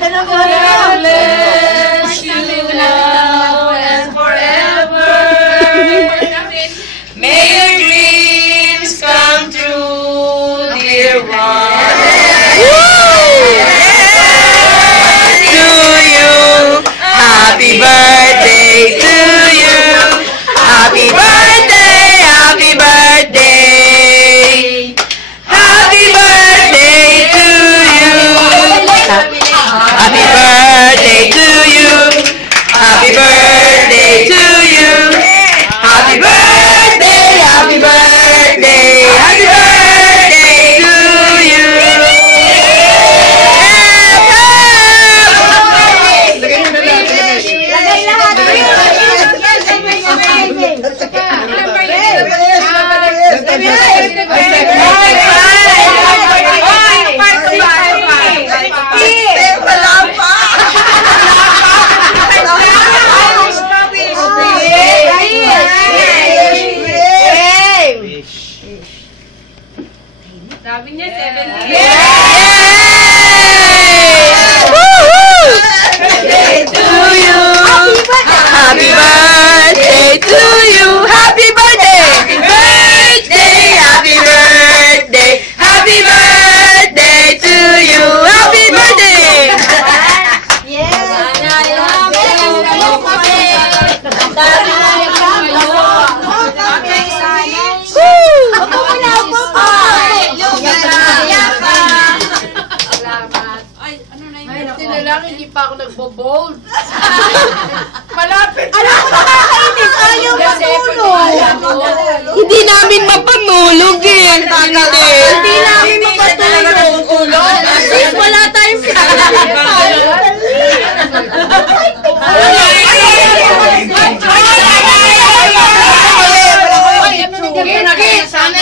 God bless you now and forever. May your dreams come true, dear one. Happy birthday to you. Happy birthday, happy birthday. Happy birthday to you. Happy birthday to you. Happy birthday to you. Happy birthday, happy birthday. Happy birthday to you. Sabi niya 70. Birthday to you. Happy birthday to you. Happy birthday. Happy birthday. Happy birthday. Happy birthday to you. Happy birthday. Hindi pa ako nagbo-bold. Malapit. Alam ko nakakainis. Ayaw matulog. Hindi namin mapamulog eh. Ang tagal eh. Hindi namin mapatulog. Wala tayong Sana